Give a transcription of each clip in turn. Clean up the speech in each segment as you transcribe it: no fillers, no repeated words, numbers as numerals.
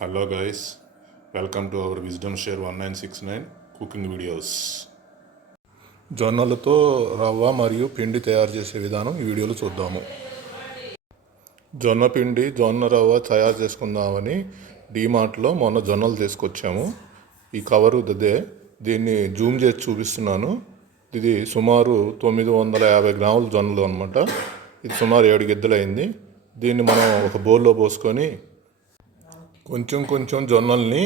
Hello guys, welcome to our wisdom share 1969 cooking videos. జొన్నలతో రవ్వ మరియు పిండి తయారు చేసే విధానం ఈ వీడియోలో చూద్దాము. జొన్న పిండి, జొన్న రవ్వ తయారు చేసుకుందామని డీమార్ట్లో మొన్న జొన్నలు తీసుకొచ్చాము. ఈ కవరు దీన్ని జూమ్ చేసి చూపిస్తున్నాను. ఇది సుమారు 950 గ్రాముల జొన్నలు అనమాట. ఇది సుమారు 7 గిద్దలు అయింది. దీన్ని మనం ఒక బౌల్లో పోసుకొని కొంచెం కొంచెం జొన్నల్ని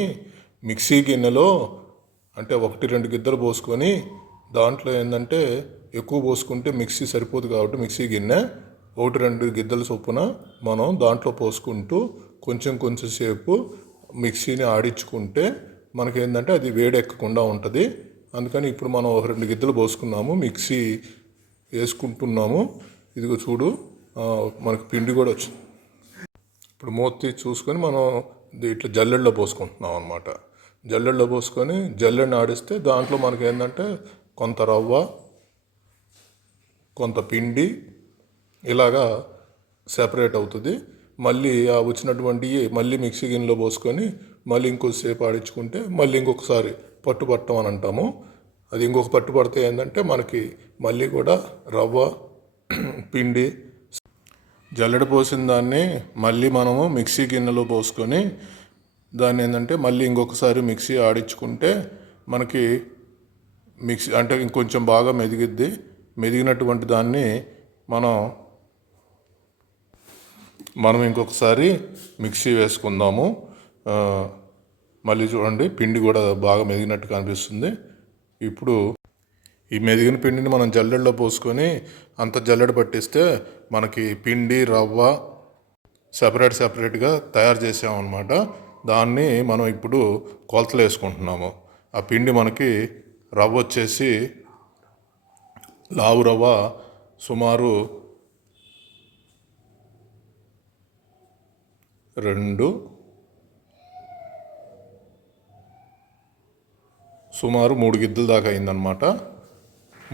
మిక్సీ గిన్నెలో అంటే 1-2 గిద్దలు పోసుకొని దాంట్లో ఏంటంటే ఎక్కువ పోసుకుంటే మిక్సీ సరిపోదు కాబట్టి మిక్సీ గిన్నె 1-2 గిద్దల చొప్పున మనం దాంట్లో పోసుకుంటూ కొంచెం సేపు మిక్సీని ఆడించుకుంటే మనకేంటంటే అది వేడెక్కకుండా ఉంటుంది. అందుకని ఇప్పుడు మనం 2 గిద్దలు పోసుకున్నాము, మిక్సీ వేసుకుంటున్నాము. ఇదిగో చూడు, మనకు పిండి కూడా వచ్చింది. ఇప్పుడు మూత చూసుకొని మనం ఇట్లా జల్లెడలో పోసుకుంటున్నాం అనమాట. జల్లెడలో పోసుకొని జల్లెడని ఆడిస్తే దాంట్లో మనకి ఏంటంటే కొంత రవ్వ, కొంత పిండి ఇలాగా సెపరేట్ అవుతుంది. మళ్ళీ ఆ వచ్చినటువంటి మళ్ళీ మిక్సీ గిన్నెలో పోసుకొని మళ్ళీ ఇంకొకసేపు ఆడించుకుంటే మళ్ళీ ఇంకొకసారి పట్టడం అని అంటాము. అది ఇంకొక పట్టు పడితే ఏంటంటే మనకి మళ్ళీ కూడా రవ్వ, పిండి జల్లెడ పోసిన దాన్ని మళ్ళీ మనము మిక్సీ గిన్నెలో పోసుకొని దాన్ని ఏంటంటే మళ్ళీ ఇంకొకసారి మిక్సీ ఆడించుకుంటే మనకి మిక్సీ అంటే ఇంకొంచెం బాగా మెదిగిద్ది. మెదిగినటువంటి దాన్ని మనం ఇంకొకసారి మిక్సీ వేసుకుందాము. మళ్ళీ చూడండి, పిండి కూడా బాగా మెదిగినట్టు కనిపిస్తుంది. ఇప్పుడు ఈ మెదిగిన పిండిని మనం జల్లెడలో పోసుకొని అంత జల్లెడ పట్టిస్తే మనకి పిండి, రవ్వ సెపరేట్గా తయారు చేసామన్నమాట. దాన్ని మనం ఇప్పుడు కొలతలు వేసుకుంటున్నాము. ఆ పిండి మనకి రవ్వ వచ్చేసి లావు రవ్వ సుమారు 3 గిద్దల దాకా అయిందనమాట.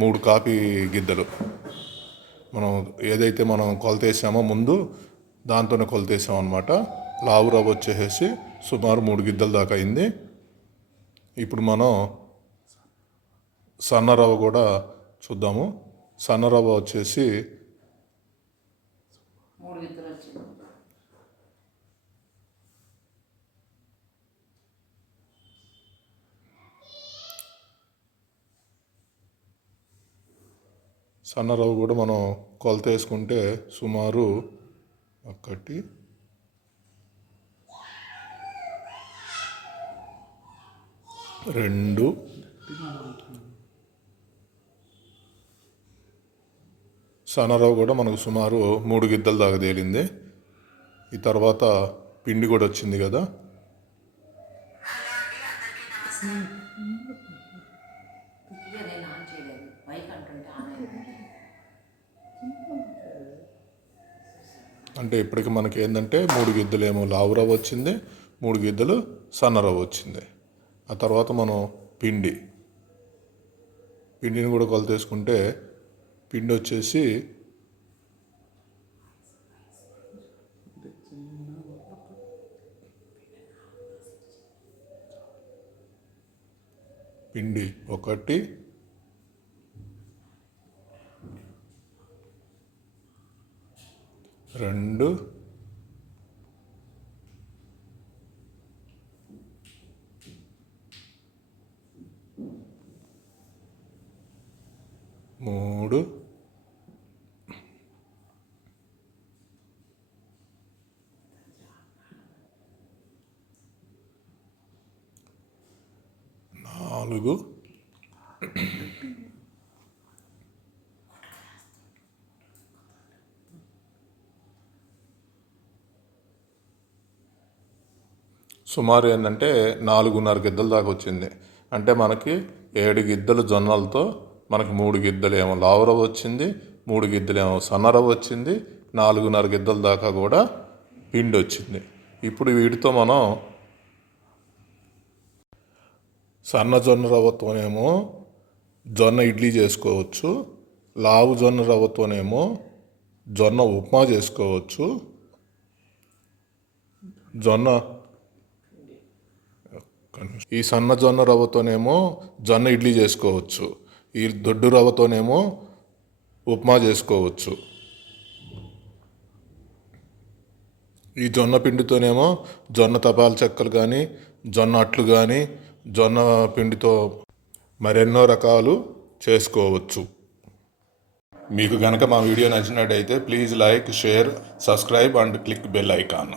3 కాపీ గిద్దలు మనం ఏదైతే మనం కొలతేసామో ముందు దాంతోనే కొలతేసాం అనమాట. లావు రవ్వ వచ్చేసి సుమారు 3 గిద్దల దాకా అయింది. ఇప్పుడు మనం సన్న రవ్వ కూడా చూద్దాము. సన్న రవ్వ వచ్చేసి సన్న రవ్వ కూడా మనం కొలత వేసుకుంటే సుమారు 1, 2, సన్నరవ్వ కూడా మనకు సుమారు 3 గిద్దల దాకా తేలింది. ఈ తర్వాత పిండి కూడా వచ్చింది కదా. అంటే ఇప్పటికి మనకి ఏంటంటే 3 గిద్దలు ఏమో లావు రవ్వ వచ్చింది, 3 గిద్దలు సన్న రవ్వ వచ్చింది. ఆ తర్వాత మనం పిండిని కూడా కొలతేసుకుంటే పిండి వచ్చేసి పిండి 1, 2, 3, 4, సుమారు ఏంటంటే 4.5 గిద్దల దాకా వచ్చింది. అంటే మనకి 7 గిద్దలు జొన్నలతో మనకి 3 గిద్దలు ఏమో లావు రవ్వ వచ్చింది, 3 గిద్దలు ఏమో సన్న రవ్వ వచ్చింది, 4.5 గిద్దల దాకా కూడా పిండి వచ్చింది. ఇప్పుడు వీటితో మనం సన్న జొన్న రవ్వతోనేమో జొన్న ఇడ్లీ చేసుకోవచ్చు, లావు జొన్న రవ్వతోనేమో జొన్న ఉప్మా చేసుకోవచ్చు, ఈ సన్న జొన్న రవ్వతోనేమో జొన్న ఇడ్లీ చేసుకోవచ్చు, ఈ దొడ్డు రవ్వతోనేమో ఉప్మా చేసుకోవచ్చు. ఈ జొన్న పిండితోనేమో జొన్న తపాల చెక్కలు కానీ, జొన్న అట్లు కానీ, జొన్న పిండితో మరెన్నో రకాలు చేసుకోవచ్చు. మీకు గనక మా వీడియో నచ్చినట్టయితే please like, share, subscribe and click bell icon.